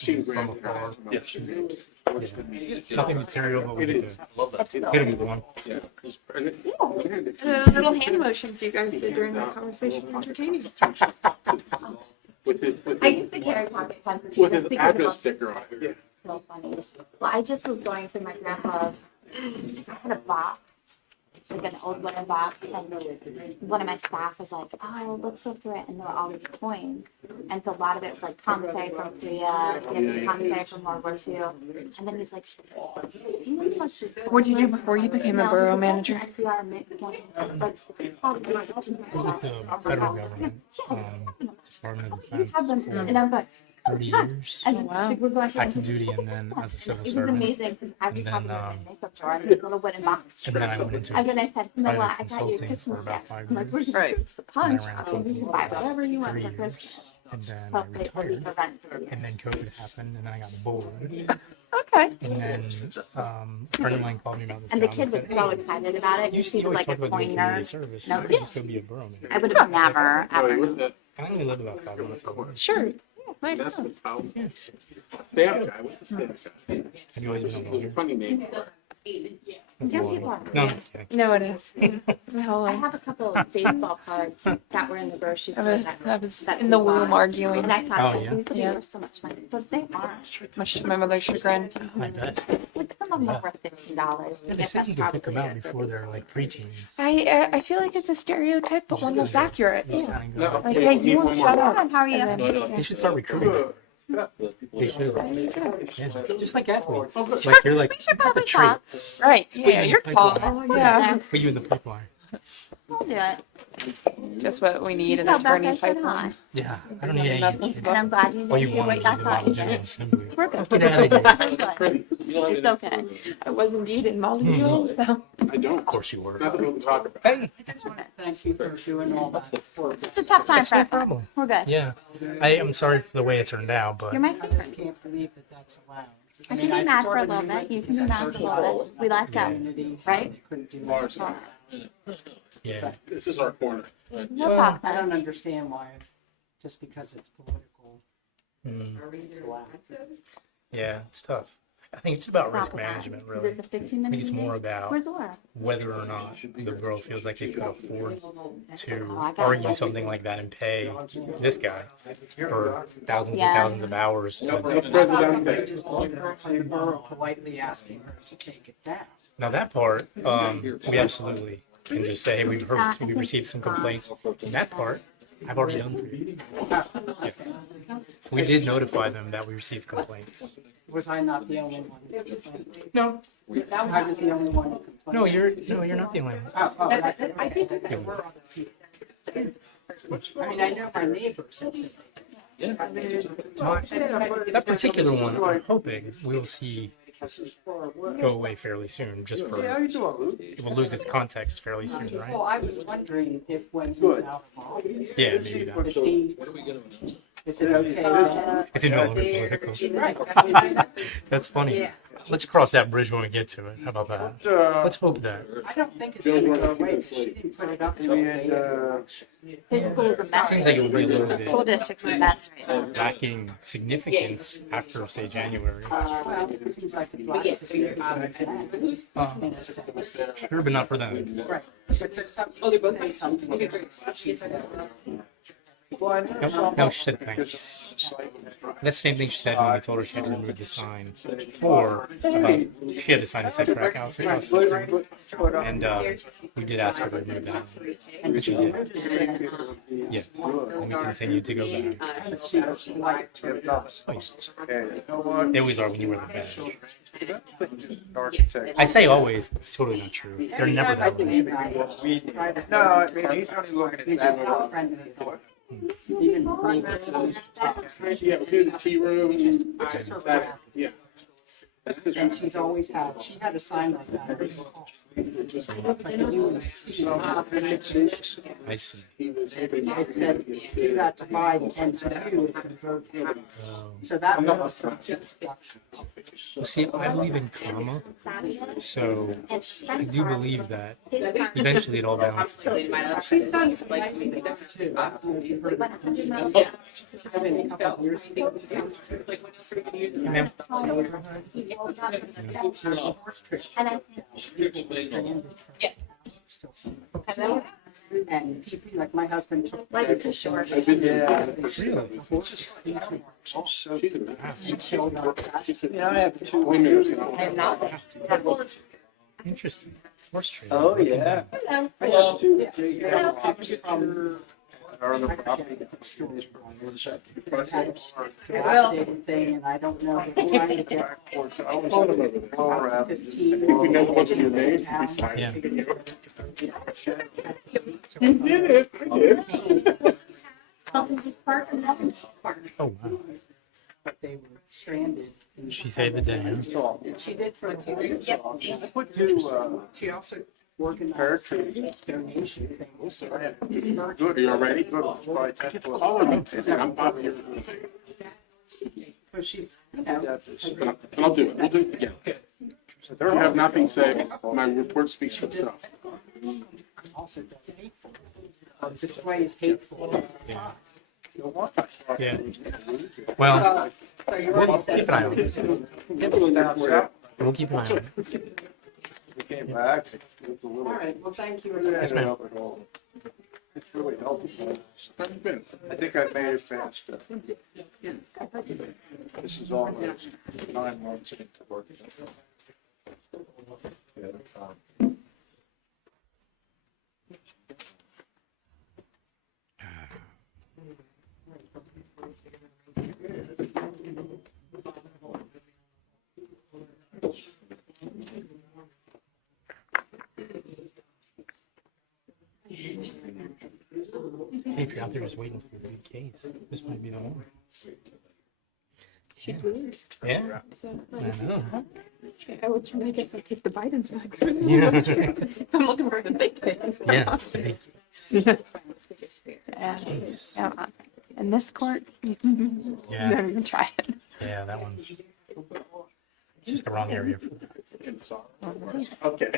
from afar. Yeah. Nothing material, but we get to hit him with one. The little hand motions you guys did during that conversation were entertaining. I used to carry consequences. With just his because it address was sticker on it. so funny. Well, I just was going through my grandpa's. I had a box, like an old wooden box, and one of my staff was like, "Oh, let's go through it," and there were all these coins, and so a lot of it was like commissary from Korea, commissary from World War II, and then he's like, "Do you know how much this?" What did you do before you became a borough manager? FDR mint coin. Like, it's called It was with the federal government, Department of you have them, Defense, and I'm like, 30 years, and Wow. we're going through active duty, and then as a civil It was servant. amazing because I just And had then, it in my makeup drawer and this little wooden box. And then I went into And then I said, you know private what, I got you a consulting for Christmas about gift. 5 I'm like, we're years. just Right. going to the punch. I ran I mean, you can buy whatever you want 3 for years. Christmas. And then I Hopefully it'll be retired, for rent for you. and then COVID happened, and then I got bored. Okay. And then a friend of mine called me about this And the job kid was said, so "Hey, excited about it. you He was always like a talk about doing coin community nerd. service. No, You should just go be a borough manager." I would have never, ever. And I only live about 5 minutes away. Sure. That's what Tom. Stamp guy. What's the stamp guy? Have you always been a lawyer? Funny name. That's Young a people lawyer. are. No, I'm just kidding. No, it is. My whole I life. have a couple of baseball cards that were in the grocery store. I was that in the we bought. womb arguing, And I thought, Oh, oh, yeah? these will be Yeah. worth so much money, but they aren't. much to my mother's chagrin. I bet. Like some of them are worth $15. They said you could pick them out before they're like preteens. I feel like it's a stereotype, but one that's accurate. Just Yeah. kind of go. Like, hey, you want to shut up? How are you? And then- They should start recruiting them. They should. Yeah. Just like athletes. Oh, Like you're like We should the probably talk. traits. Right. Yeah, you're tall. Pipeline. Yeah. Put you in the pipeline. We'll do it. Just what we need in Tell a Beth attorney I said pipeline. hi. Yeah. I don't need any Nothing. kids. And I'm glad you All you didn't do want what is I the thought model you general did. assembly. We're good. Get out of here. We're good. It's okay. I was indeed in Molly Jewel, so. I don't. Of course you were. Nothing we can talk about. Hey, Thank you for doing all that. It's a tough time that's for no everyone. problem. We're good. Yeah. I am sorry for the way it turned out, but You're my I just favorite. can't believe that that's allowed. I can be mad for a little bit. You can be mad for a little bit. We like that. Right? They couldn't do Mars. that. yeah. This is our corner. We'll talk I then. don't understand why, just because it's political, Mm, it's allowed. yeah, it's tough. I think it's about risk Stop with that. management, Is really. this a 15 I minute think it's more meeting? about Where's Laura? whether or not the borough feels like it could afford to Oh, I got argue you. something like that and pay this guy for thousands Yeah. and thousands of hours to. President. Just going from the borough politely asking her to take it down. Now that part, we absolutely can just say, hey, we've received some complaints. And that part, I've already done for you. Yes. So we did notify them that we received complaints. Was I not the only one who complained? No, I was the only one who complained. no, you're not the only one. I did do that. I mean, I know my neighbors said That particular one, I'm hoping we'll see go away fairly soon. Just for it will lose its context fairly soon, Well, right? I was wondering if when he's out of office, Yeah, maybe that. is he, is it okay then? It's no longer political. Right. That's funny. Let's cross that bridge when we get to it. How about that? Let's hope that. I don't think it's gonna go away. She didn't put it up till later. His school's a mess. Seems like it would be a little The bit school district's a mess right now. lacking significance after, say, January. Well, it seems like it's lots of years out of that, in a sense. Sure, but not for them. Right, but there's something, to say something. She said. No, she said thanks. That's the same thing she said when we told her she had to remove the sign before. About, she had to sign the said crack house across the street. And we did ask her to remove that. And she did. Yes. And we continued to go back. She was polite to the dogs. They always are when you wear the badge. I say always, it's totally not true. They're never that way. No, I mean, he's only looking at He's just not that. friendly. Even neighbors used to talk. Yeah, we do the tea room. That, yeah. And she's always had, she had a sign like that. It looked like a U and a C. I see. It said, do that divide and to you if you vote for. So that was. Well, see, I believe in karma, so I do believe that eventually it all balances out. She's done some nice things too. You've heard of it. It's been a couple of years ago. Ma'am. And I Still and people, like my husband took. like too short. Yeah. Really? She's a mess. And chilled out. Yeah, I have two Winners. I have not. Interesting. Horse trade. Oh, yeah. I have two. Our other property. Dilapidated thing, and I don't know. They're trying to get I was on them over there. about 15. I think we know what your names besides. Yeah. You did it. I did. Oh, wow. But they were stranded. She saved the day, huh? She did for a few years. I put two, She also organized a donation thing. good. Are you all ready? Good. I get to call her and say, I'm Bob here. So she's, you know, And I'll do it. We'll do it together. You have nothing to say. My report speaks for itself. also does hateful. Displays hateful. Yeah. Yeah. Well, So you're we'll already keep an eye on it. We'll keep an eye on it. We came back. All right, well, thank you. Yes, ma'am. It's really helpful. How you been? I think I made it past. This is almost 9 months into work. Hey, if you're out there just waiting for a big case, this might be the one. She lose. Yeah, So, I know. I guess I'll take the Biden flag. Yeah, that's right. I'm looking for the big things. Yeah, it's the big case. Yeah. Case. Yeah. In this court, you Yeah, never even try it. yeah, that one's. It's just the wrong area for that. Okay.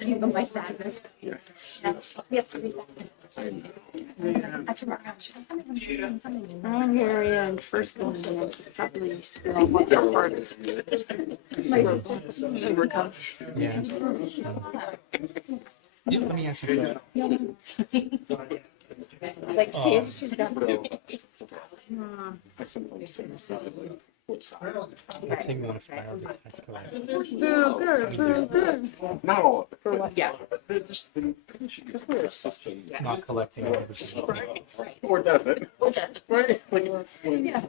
Even my sadness. That's, we have to recess. I forgot. Wrong area and first one is probably still what the hardest. Overcome. Yeah. Yeah, let me ask you a question. Like she's done. I sometimes say this. Let's say we want to file the tax collector. Boo, good, boo, good. No. For what? Yeah. Just their system. Not collecting everything. Or does it? Right? Like, when. Yeah.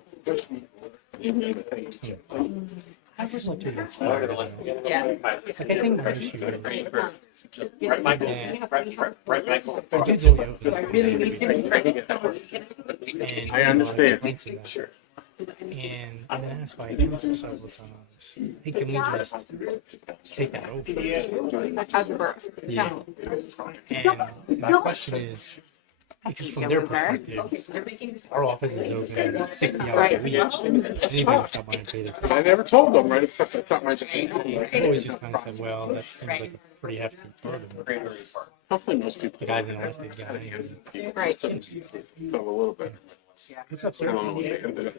I just like to explore it. Yeah. I think my issue is. Yeah. The dude's only open. I really need to And I understand. Sure. And I've been asked by council several times, hey, can we just take that over? As a borough. Yeah. And my question is, because from their perspective, our office is open 60 hours a week. Anybody can stop by and pay their taxes. I never told them, right? Of course, that's not my decision. I always just kind of said, well, that seems like a pretty hefty burden. Hopefully most people. The guy's an elected guy. And, Right. Feel a little bit. what's up, I sir? don't know what they ended up.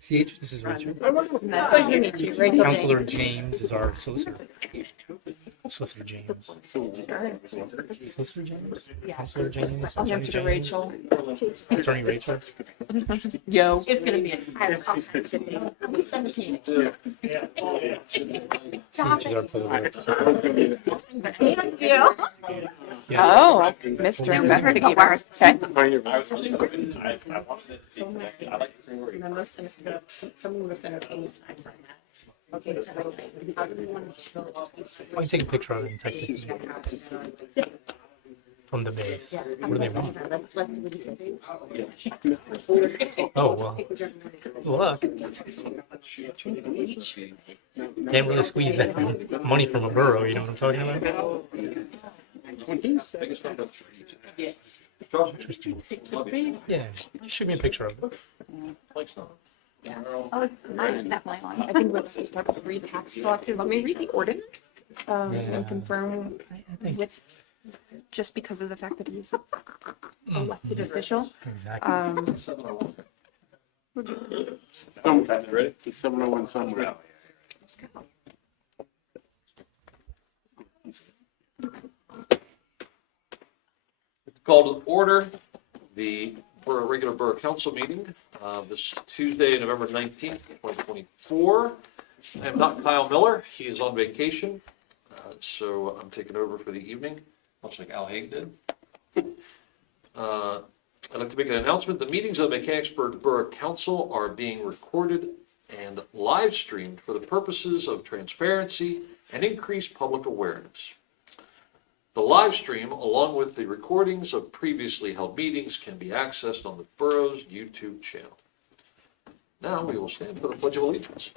CH, this is Rachel. Pleasure to meet you. Rachel Counselor James is our solicitor. Solicitor James. Solicitor James? Counselor James? I'll Attorney answer to James? Rachel. Attorney Rachel? Yo. It's gonna be. We send it to you. CH is our public works. Thank you. Yeah. Oh, Mr. Investigator. Okay, so how do we want to show Why don't you take a picture of it and text it to me? from the base. What do they want? Let's see what he says. Oh, well, good luck. Can't really squeeze that money from a borough, you know what I'm talking about? Interesting. Yeah, shoot me a picture of it. Oh, it's nice, definitely one. I think let's just start with the read tax collector. Let me read the ordinance Yeah. and confirm I think with, just because of the fact that he's elected official. exactly. Ready? It's 7:01 somewhere. Call to order the regular Borough Council meeting this Tuesday, November 19th, 2024. I am not Kyle Miller. He is on vacation, so I'm taking over for the evening, much like Al Haig did. I'd like to make an announcement. The meetings of the Mechanicsburg Borough Council are being recorded and live streamed for the purposes of transparency and increased public awareness. The live stream, along with the recordings of previously held meetings, can be accessed on the borough's YouTube channel. Now we will stand for the Pledge of Allegiance.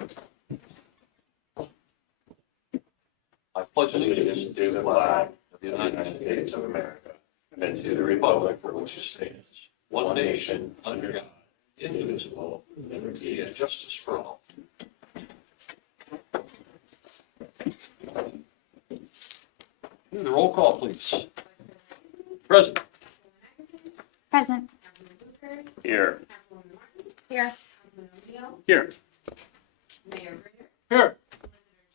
I pledge allegiance to the flag of the United States of America and to the republic for which it stands, one nation, under God, indivisible, with liberty and justice for all. The roll call, please. Present. Present. Here. Here. Here. Mayor Ritter, Here.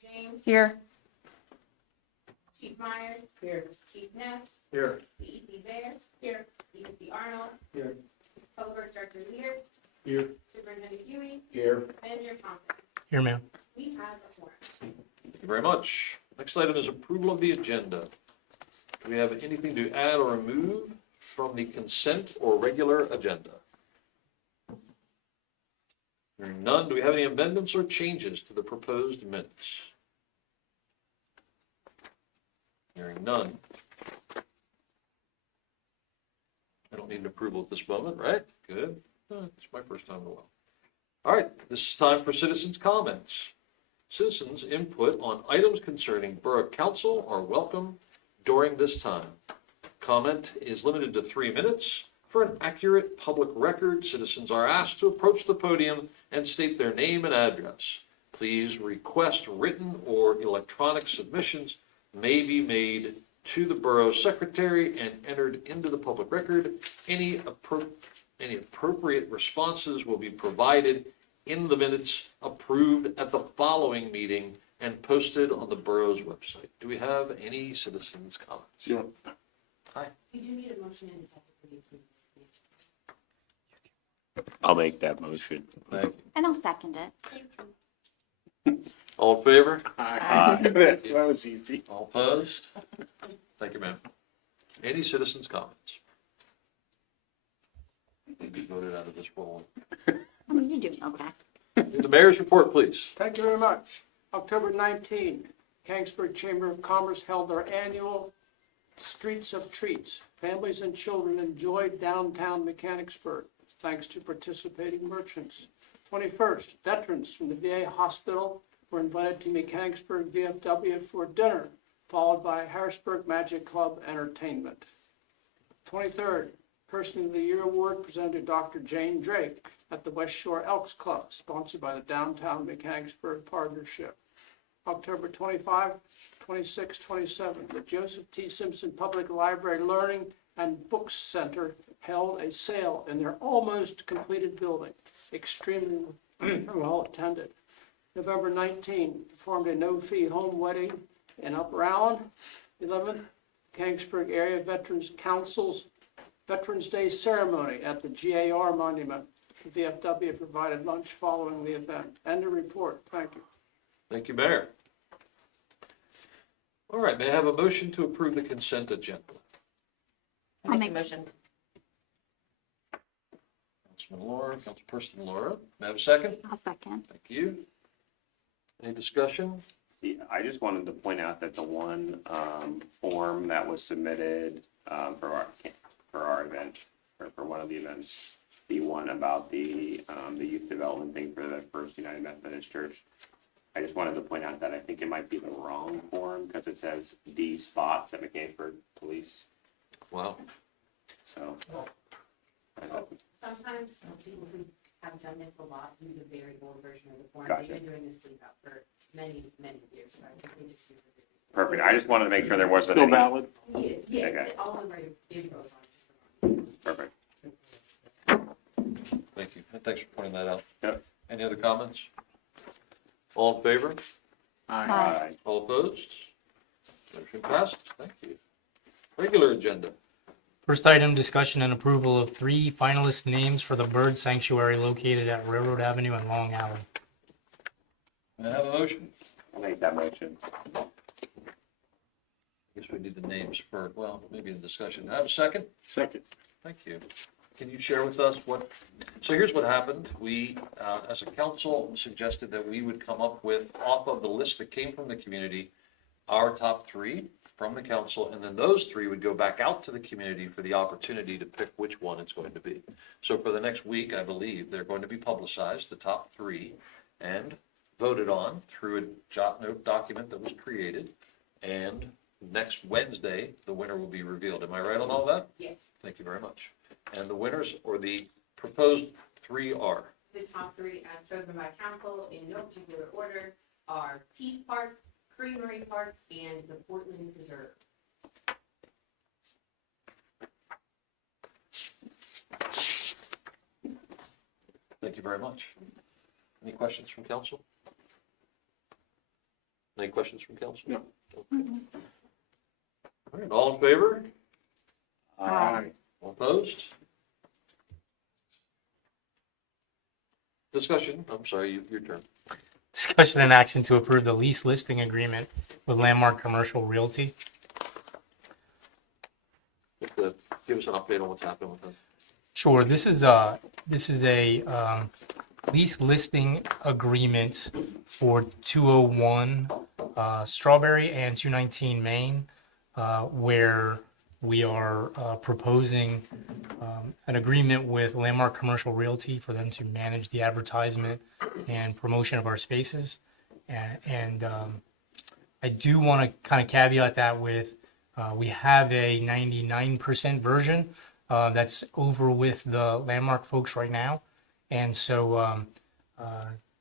James, Here. Chief Myers. Here. Chief Neff, Here. EEC Bear. Here. EEC Arnold. Here. Public Works Director Lear. Here. Superintendent Huey. Here. Manager Thompson. Here, ma'am. We have a quorum. Thank you very much. Next item is approval of the agenda. Do we have anything to add or remove from the consent or regular agenda? Hearing none, do we have any amendments or changes to the proposed minutes? Hearing none. I don't need an approval at this moment, right? Good. It's my first time in a while. All right, this is time for citizens' comments. Citizens' input on items concerning Borough Council are welcome during this time. Comment is limited to 3 minutes. For an accurate public record, citizens are asked to approach the podium and state their name and address. Please request written or electronic submissions may be made to the Borough Secretary and entered into the public record. Any appropriate responses will be provided in the minutes approved at the following meeting and posted on the borough's website. Do we have any citizens' comments? Zero. We do need a motion in a second for the approval. I'll make that motion. Thank you. And I'll second it. All in favor? Aye. That was easy. All opposed? Thank you, ma'am. Any citizens' comments? Maybe voted out of this role. I mean, you're doing okay. The mayor's report, please. Thank you very much. October 19, Kingsburg Chamber of Commerce held their annual Streets of Treats. Families and children enjoyed downtown Mechanicsburg, thanks to participating merchants. 21st, veterans from the VA hospital were invited to Mechanicsburg VFW for dinner, followed by Harrisburg Magic Club entertainment. 23rd, Person of the Year Award presented to Dr. Jane Drake at the West Shore Elks Club, sponsored by the Downtown Mechanicsburg Partnership. October 25, 26, 27, the Joseph T. Simpson Public Library Learning and Books Center held a sale in their almost completed building, extremely well attended. November 19, performed a no-fee home wedding in Upper Allen. 11th, Kingsburg Area Veterans Council's Veterans Day ceremony at the GAR Monument. The VFW provided lunch following the event. End of report. Thank you. Thank you, Mayor. All right, may I have a motion to approve the consent agenda? I'll make motion. Councilman Laura, Councilperson Laura, may I have a second? I'll second. Thank you. Any discussion? Yeah, I just wanted to point out that the one form that was submitted for our event, or for one of the events, the one about the youth development thing for the First United Methodist Church. I just wanted to point out that I think it might be the wrong form because it says D spots at Mechanicsburg Police. Wow. So Sometimes people who have done this a lot use a very old version of the form. Gotcha. They've been doing this thing about for many, many years, so I think they just use it. perfect. I just wanted to make sure there wasn't Still any. valid. Yeah, Okay. all of them are infos on just the Perfect. Thank you. And thanks for pointing that out. Yep. Any other comments? All in favor? Aye. All opposed? Motion passed. Thank you. Regular agenda. First item, discussion and approval of 3 finalist names for the bird sanctuary located at Railroad Avenue and Long Alley. May I have a motion? I'll make that motion. I guess we need the names for, well, maybe a discussion. I have a second? Second. Thank you. Can you share with us so here's what happened. We, as a council, suggested that we would come up with, off of the list that came from the community, our top 3 from the council, and then those 3 would go back out to the community for the opportunity to pick which one it's going to be. So for the next week, I believe, they're going to be publicized, the top 3, and voted on through a jot note document that was created. And next Wednesday, the winner will be revealed. Am I right on all that? Yes, Thank you very much. And the winners, or the proposed 3 are? the top 3 as chosen by council in no particular order are Peace Park, Creamery Park, and the Portland Preserve. Thank you very much. Any questions from council? Any questions from council? No. Okay. All right, all in favor? Aye. All opposed? Discussion, I'm sorry, your turn. Discussion and action to approve the lease listing agreement with Landmark Commercial Realty. Give us an update on what's happening with this. Sure, this is a lease listing agreement for 201 Strawberry and 219 Main, where we are proposing an agreement with Landmark Commercial Realty for them to manage the advertisement and promotion of our spaces. And I do want to kind of caveat that with we have a 99% version that's over with the Landmark folks right now. And so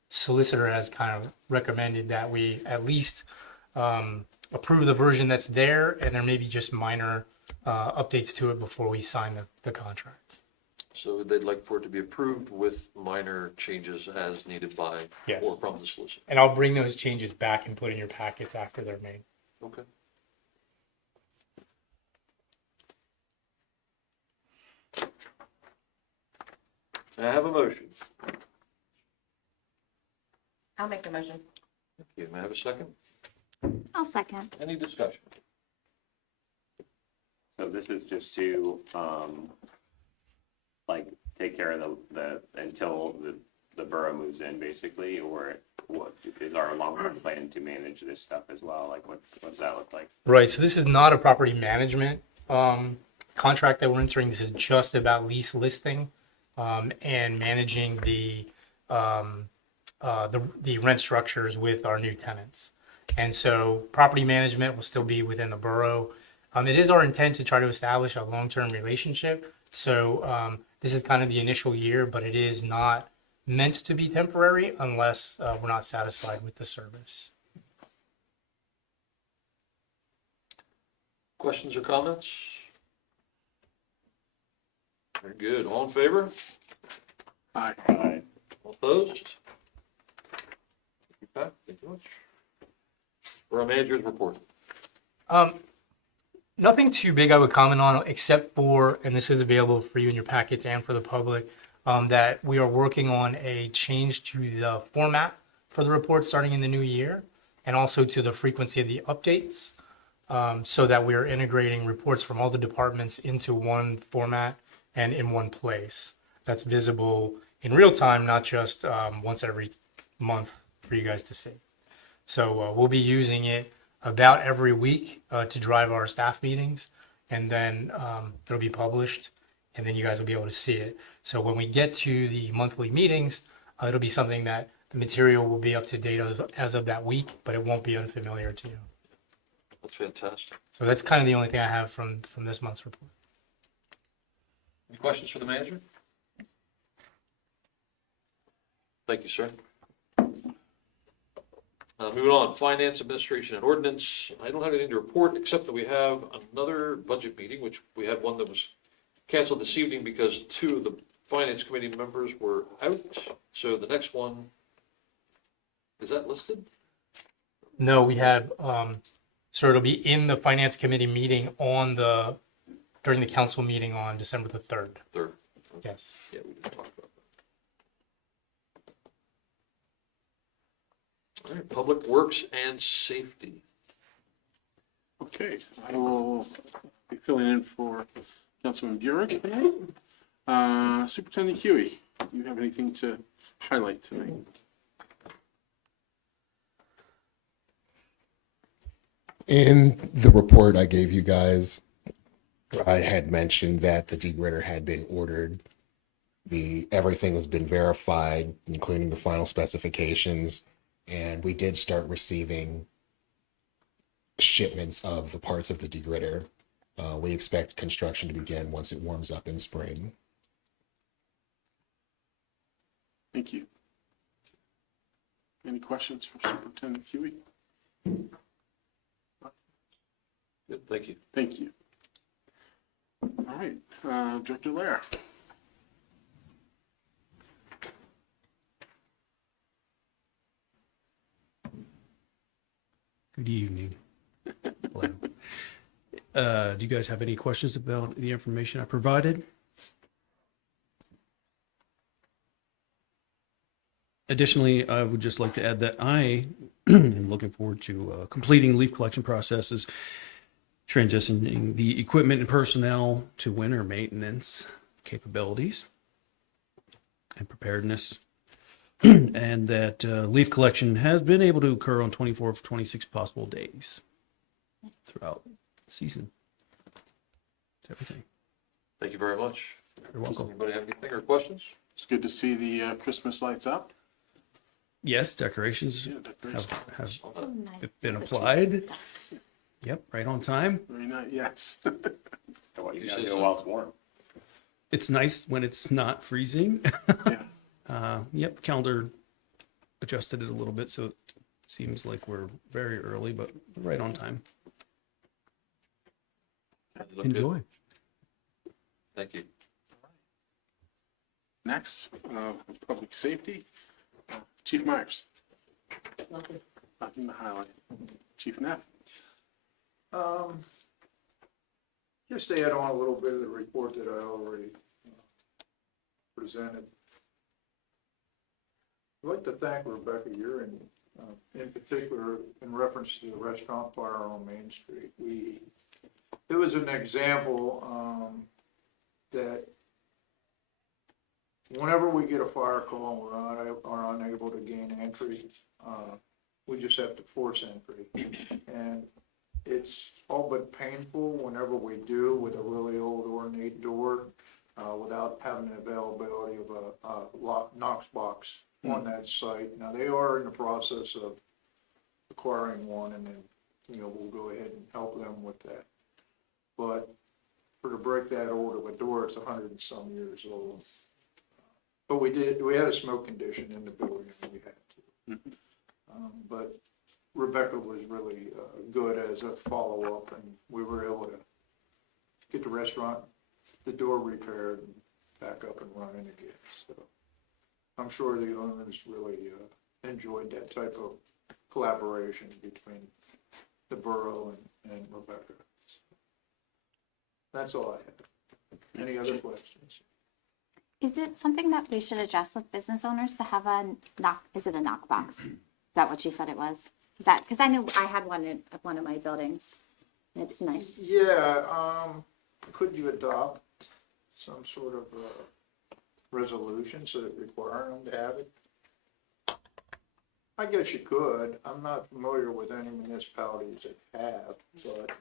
solicitor has kind of recommended that we at least approve the version that's there, and there may be just minor updates to it before we sign the contract. So they'd like for it to be approved with minor changes as needed by Yes. or from the solicitor. And I'll bring those changes back and put in your packets after they're made. Okay. May I have a motion? I'll make the motion. Thank you. May I have a second? I'll second. Any discussion? So this is just to, like, take care of the until the borough moves in, basically, or what is our long-term plan to manage this stuff as well? Like, what does that look like? Right, so this is not a property management contract that we're entering. This is just about lease listing and managing the rent structures with our new tenants. And so property management will still be within the borough. It is our intent to try to establish a long-term relationship. So this is kind of the initial year, but it is not meant to be temporary unless we're not satisfied with the service. Questions or comments? Very good. All in favor? Aye. Aye. All opposed? Thank you, Pat. Thank you much. For our manager's report. Nothing too big I would comment on, except for, and this is available for you in your packets and for the public, that we are working on a change to the format for the report starting in the new year, and also to the frequency of the updates, so that we are integrating reports from all the departments into one format and in one place that's visible in real time, not just once every month for you guys to see. So we'll be using it about every week to drive our staff meetings, and then it'll be published, and then you guys will be able to see it. So when we get to the monthly meetings, it'll be something that the material will be up to date as of that week, but it won't be unfamiliar to you. That's fantastic. So that's kind of the only thing I have from this month's report. Any questions for the manager? Thank you, sir. Moving on, finance, administration, and ordinance. I don't have anything to report, except that we have another budget meeting, which we had one that was canceled this evening because 2 of the finance committee members were out. So the next one, is that listed? No, we have, so it'll be in the finance committee meeting during the council meeting on December the 3rd. 3rd. Yes. Yeah, we didn't talk about that. All right, public works and safety. Okay, I will be filling in for Councilman Burek tonight. Superintendent Huey, do you have anything to highlight tonight? In the report I gave you guys, I had mentioned that the degrider had been ordered. Everything has been verified, including the final specifications, and we did start receiving shipments of the parts of the degrider. We expect construction to begin once it warms up in spring. Thank you. Any questions for Superintendent Huey? Good, thank you. Thank you. All right, Director Lair. Good evening. Hello. Do you guys have any questions about the information I provided? Additionally, I would just like to add that I am looking forward to completing leaf collection processes, transitioning the equipment and personnel to winter maintenance capabilities and preparedness, and that leaf collection has been able to occur on 24 of 26 possible days throughout the season. That's everything. Thank you very much. You're welcome. Anybody have anything or questions? It's good to see the Christmas lights up. Yes, decorations Yeah, decorations. have So nice. been applied. Yep, right on time. Very nice, yes. So what you gotta do while it's warm. It's nice when it's not freezing. Yeah. Yep, calendar adjusted it a little bit, so it seems like we're very early, but right on time. You look good. Enjoy. Thank you. Next, public safety, Chief Myers. Nothing to highlight. Chief Neff. Just to add on a little bit of the report that I already presented. I'd like to thank Rebecca Urin, in particular, in reference to the restaurant fire on Main Street. It was an example that whenever we get a fire call and we're unable to gain entry, we just have to force entry. And it's all but painful whenever we do with a really old ornate door without having the availability of a Knox box on that site. Now, they are in the process of acquiring one, and then, we'll go ahead and help them with that. But to break that old of a door, it's 100 and some years old. But we had a smoke condition in the building, and we had to. But Rebecca was really good as a follow-up, and we were able to get the restaurant, the door repaired, and back up and running again. So I'm sure the owners really enjoyed that type of collaboration between the borough and Rebecca. So that's all I have. Any other questions? Is it something that we should address with business owners to have is it a knock box? Is that what you said it was? Is that, because I know I had one at one of my buildings. It's nice. Yeah, could you adopt some sort of resolution so that requiring them to have it? I guess you could. I'm not familiar with any municipalities that have, but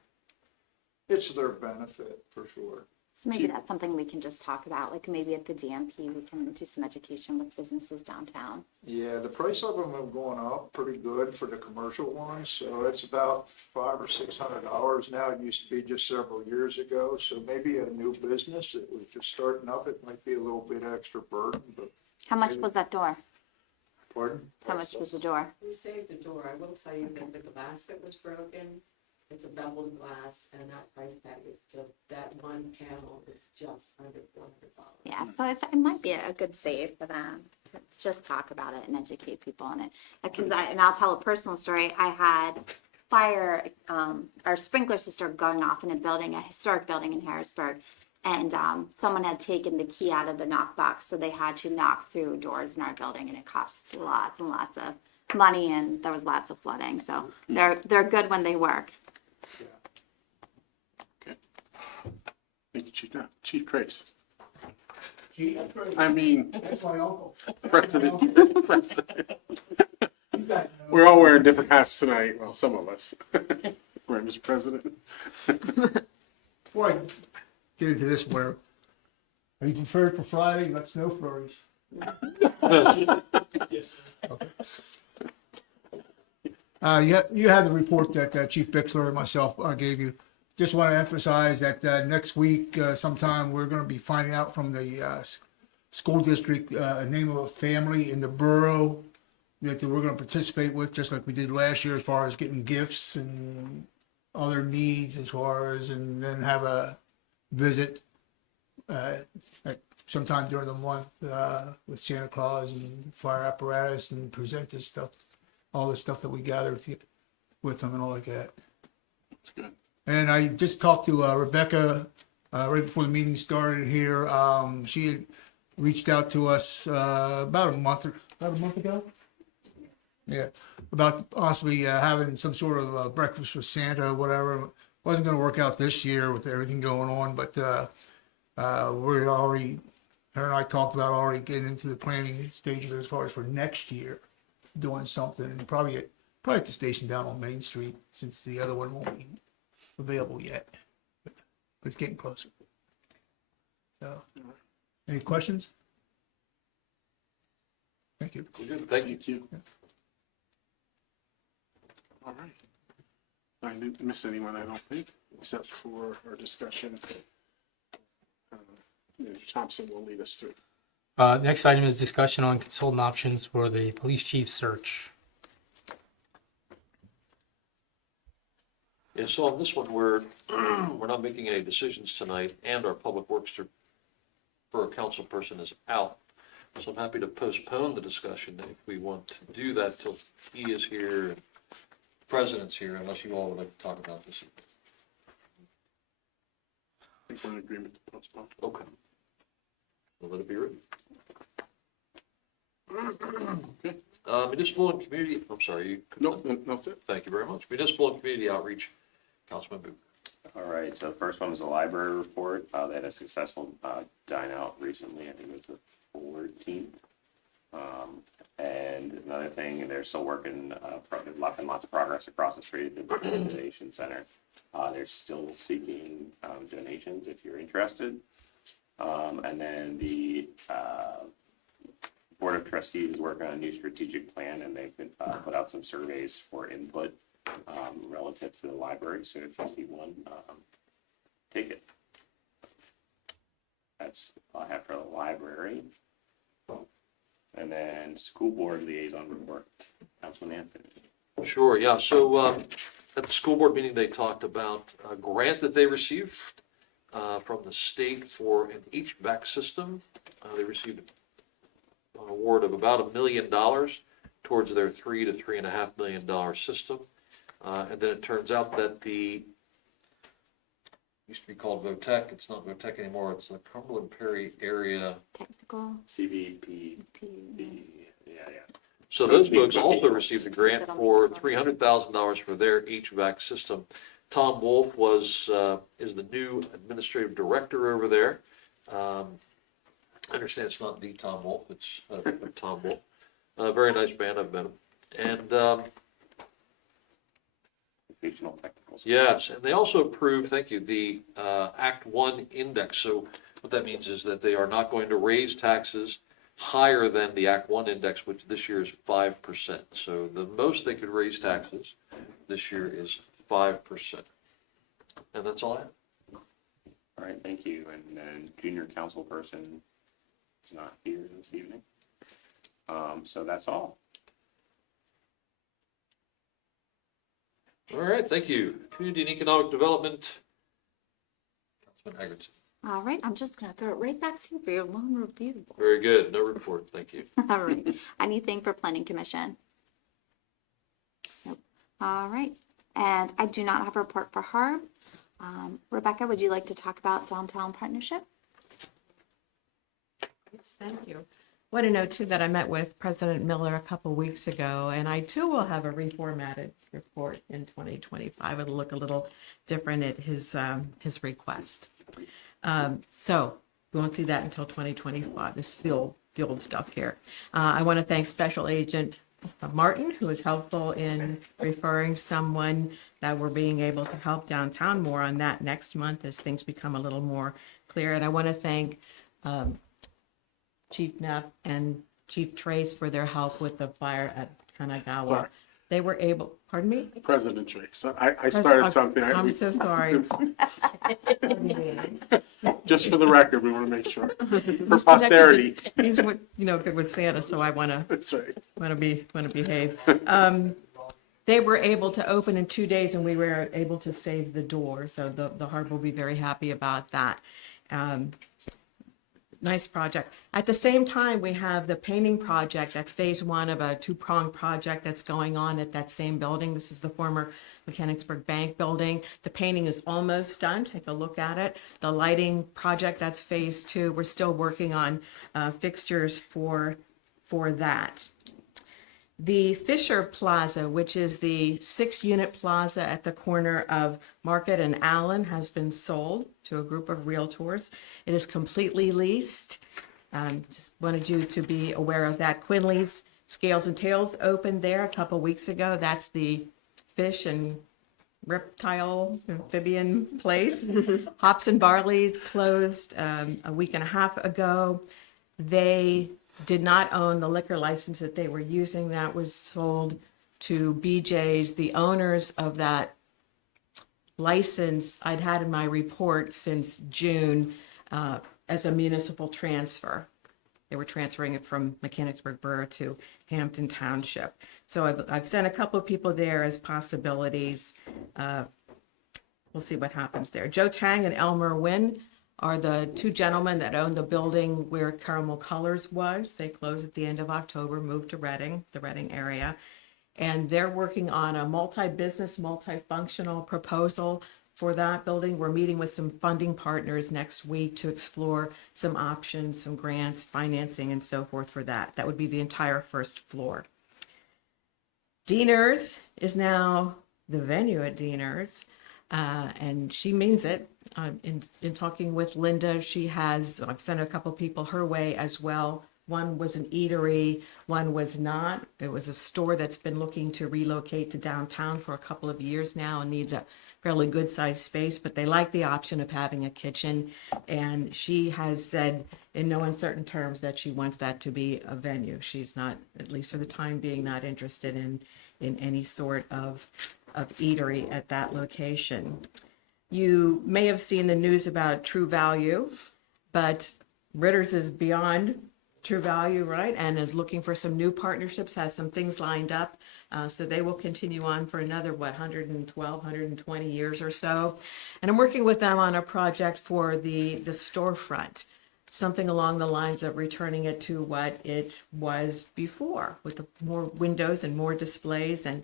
it's their benefit for sure. So maybe that's something we can just talk about, like maybe at the DMP, we can do some education with businesses downtown. Yeah, the price of them have gone up pretty good for the commercial ones, so it's about $500 or $600 now. It used to be just several years ago, so maybe a new business that was just starting up, it might be a little bit extra burden, but, How much was that door? pardon? How much was the door? We saved the door. I will tell you that the glass that was broken, it's a beveled glass, and that price tag is just, that one panel is just under $400. Yeah, so it might be a good save for them. To just talk about it and educate people on it. Because and I'll tell a personal story. I had fire, our sprinkler system going off in a historic building in Harrisburg. And someone had taken the key out of the knockbox, so they had to knock through doors in our building, and it cost lots and lots of money, and there was lots of flooding. So they're good when they work. Okay. Thank you, Chief. Now, Chief Trace. I mean, That's my uncle. President. President. We're all wearing different hats tonight. Well, some of us. Right, Mr. President? Before I get into this one, are you prepared for Friday? You got snow flurries. You had the report that Chief Bixler and myself gave you. Just want to emphasize that next week sometime we're going to be finding out from the school district a name of a family in the borough that we're going to participate with, just like we did last year, as far as getting gifts and other needs, as far as, and then have a visit sometime during the month with Santa Claus and fire apparatus, and present this stuff, all the stuff that we gathered with them and all like that. That's good. And I just talked to Rebecca right before the meeting started here. She had reached out to us about a month ago. Yeah, about possibly having some sort of breakfast with Santa or whatever. Wasn't going to work out this year with everything going on, but we're already, her and I talked about already getting into the planning stages as far as for next year, doing something, and probably at the station down on Main Street, since the other one won't be available yet, but it's getting closer. So, any questions? Thank you. We're good. Thank you. All right. I didn't miss anyone, I don't think, except for our discussion. Thompson will lead us through. Next item is discussion on consultant options for the police chief search. Yeah, so on this one, we're not making any decisions tonight, and our public works borough council person is out. So I'm happy to postpone the discussion if we want to do that till he is here, and the president's here, unless you all would like to talk about this. I think we're in agreement to postpone. Okay. We'll let it be written. Okay. Municipal and community, I'm sorry, you. No, that's it. Thank you very much. Municipal and community outreach, Councilman Booth. All right, so the first one was the library report. They had a successful dine out recently. I think it was the 14th. And another thing, they're still working, lots of progress across the street at the Innovation Center. They're still seeking donations if you're interested. And then the Board of Trustees is working on a new strategic plan, and they've been, put out some surveys for input relative to the library. So if you see one, take it. That's all I have for the library. And then school board liaison report, Councilman Anthony. Sure, yeah. So at the school board meeting, they talked about a grant that they received from the state for an HVAC system. They received an award of about $1 million towards their $3 to $3.5 million system. And then it turns out that used to be called VOTEC. It's not VOTEC anymore. It's the Cumberland Perry Area Technical. CVP. Yeah. So those folks also received a grant for $300,000 for their HVAC system. Tom Wolf is the new administrative director over there. I understand it's not the Tom Wolf, it's Tom Wolf. Very nice man, I've met him. And vocational technical. Schools. Yes, and they also approved, thank you, the Act 1 index. So what that means is that they are not going to raise taxes higher than the Act 1 index, which this year is 5%. So the most they could raise taxes this year is 5%. And that's all I have. All right, thank you. And then junior council person is not here this evening. So that's all. All right, thank you. Community and Economic Development, Councilman Hagerty. All right, I'm just gonna throw it right back to you for your long review. Very good. No report. Thank you. All right, anything for planning commission? Nope. All right, and I do not have a report for Harb. Rebecca, would you like to talk about downtown partnership? Yes, thank you. Want to know too that I met with President Miller a couple weeks ago, and I too will have a reformatted report in 2025. It'll look a little different at his request. So we won't see that until 2025. This is the old stuff here. I want to thank Special Agent Martin, who was helpful in referring someone that we're being able to help downtown. More on that next month as things become a little more clear. And I want to thank Chief Knapp and Chief Trace for their help with the fire at Kanagawa. Sorry. They were able, pardon me? President Trace. So I started something. I'm so sorry. Just for the record, we want to make sure. For posterity. He's with, good with Santa, so I want to That's right. behave. They were able to open in 2 days, and we were able to save the door. So the harbor will be very happy about that. Nice project. At the same time, we have the painting project. That's phase one of a two-pronged project that's going on at that same building. This is the former Mechanicsburg Bank building. The painting is almost done. Take a look at it. The lighting project, that's phase two. We're still working on fixtures for that. The Fisher Plaza, which is the 6-unit plaza at the corner of Market and Allen, has been sold to a group of realtors. It is completely leased. Just wanted you to be aware of that. Quinley's Scales and Tails opened there a couple weeks ago. That's the fish and reptile amphibian place. Hops and Barley's closed a week and a half ago. They did not own the liquor license that they were using. That was sold to BJ's. The owners of that license I'd had in my report since June as a municipal transfer. They were transferring it from Mechanicsburg Borough to Hampton Township. So I've sent a couple of people there as possibilities. We'll see what happens there. Joe Tang and Elmer Wynn are the two gentlemen that own the building where Caramel Colors was. They closed at the end of October, moved to Reading, the Reading area. And they're working on a multi-business, multifunctional proposal for that building. We're meeting with some funding partners next week to explore some options, some grants, financing, and so forth for that. That would be the entire first floor. Deaners is now the venue at Deaners, and she means it. In talking with Linda, I've sent a couple people her way as well. One was an eatery, one was not. It was a store that's been looking to relocate to downtown for a couple of years now and needs a fairly good sized space, but they like the option of having a kitchen. And she has said in no uncertain terms that she wants that to be a venue. She's not, at least for the time being, not interested in any sort of eatery at that location. You may have seen the news about True Value, but Ritter's is beyond True Value, right? And is looking for some new partnerships, has some things lined up. So they will continue on for another, 120 years or so. And I'm working with them on a project for the storefront, something along the lines of returning it to what it was before, with more windows and more displays and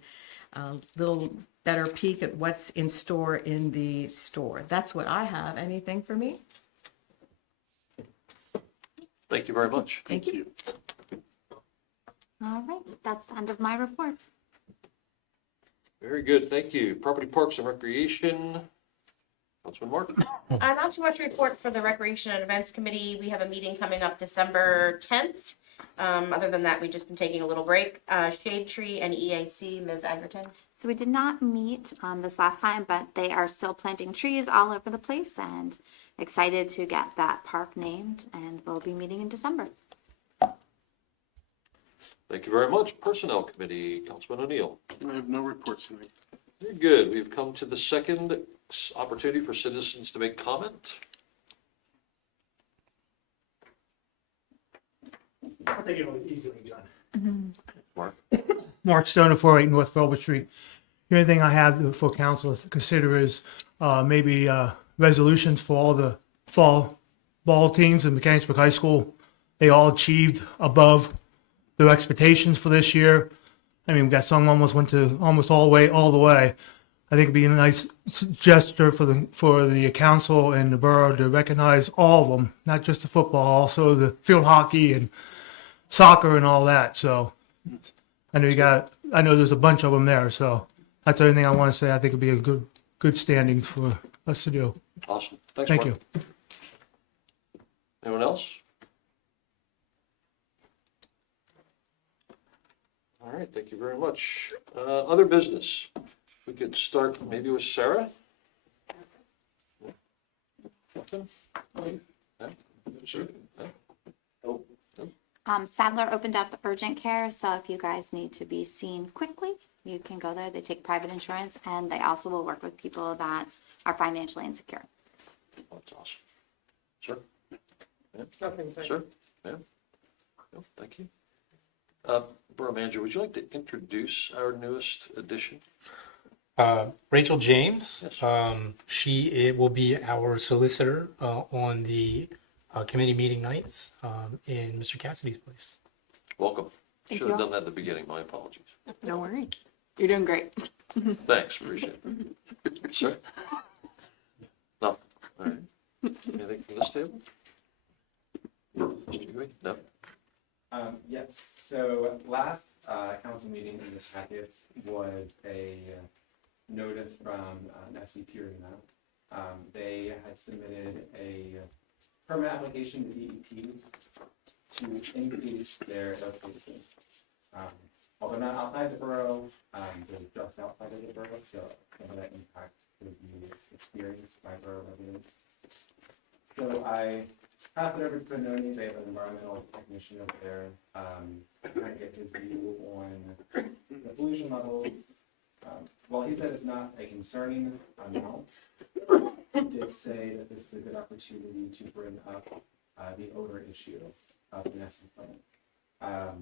a little better peek at what's in store in the store. That's what I have. Anything for me? Thank you very much. Thank you. All right, that's the end of my report. Very good. Thank you. Property Parks and Recreation, Councilman Martin. Not too much report for the Recreation and Events Committee. We have a meeting coming up December 10th. Other than that, we've just been taking a little break. Shade Tree and EAC, Ms. Egerton. So we did not meet this last time, but they are still planting trees all over the place and excited to get that park named, and we'll be meeting in December. Thank you very much. Personnel Committee, Councilman O'Neill. I have no reports tonight. Very good. We've come to the second opportunity for citizens to make comment. I'll take it easily, John. Mark? Mark Stone, 408 North Filbert Street. The only thing I have for council to consider is maybe resolutions for all the fall ball teams in Mechanicsburg High School. They all achieved above their expectations for this year. I mean, we got some almost went to almost all the way. I think it'd be a nice gesture for the council and the borough to recognize all of them, not just the football, also the field hockey and soccer and all that. So I know there's a bunch of them there. So that's the only thing I want to say. I think it'd be a good standing for us to do. Awesome. Thanks, Thank Mark. you. Anyone else? All right, thank you very much. Other business. We could start maybe with Sarah. Nothing? No? Sure. No? Sadler opened up urgent care, so if you guys need to be seen quickly, you can go there. They take private insurance, and they also will work with people that are financially insecure. That's awesome. Sir? Yeah? Nothing, thank Sir? Yeah? No, thank you. Borough Manager, would you like to introduce our newest addition? Rachel James, Yes. she will be our solicitor on the committee meeting nights in Mr. Cassidy's place. Welcome. Thank Should have you. done that at the beginning. My apologies. Don't worry. You're doing great. Thanks, appreciate it. Sir? Nothing. All right. Anything from this table? Mr. Huey? No? Yes, so last council meeting in the packets was a notice from Nessie Purina. They had submitted a permit application to DEP to increase their location. Although not outside the borough, they're just outside of the borough, so some of that impact would be experienced by borough residents. So I pass it over to Noni. They have an environmental technician over there. Trying to get his view on the pollution levels. While he said it's not a concerning amount, he did say that this is a good opportunity to bring up the odor issue of the Nessie plant.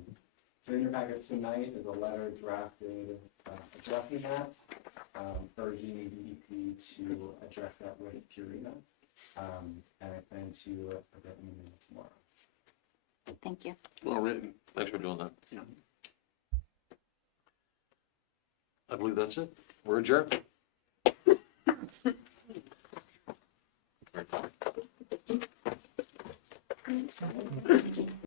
So in your packets tonight is a letter drafted addressing that, urging DEP to address that with Purina. And I plan to get them in tomorrow. Thank you. Well written. Thanks for doing that. Yeah. I believe that's it. We're adjourned.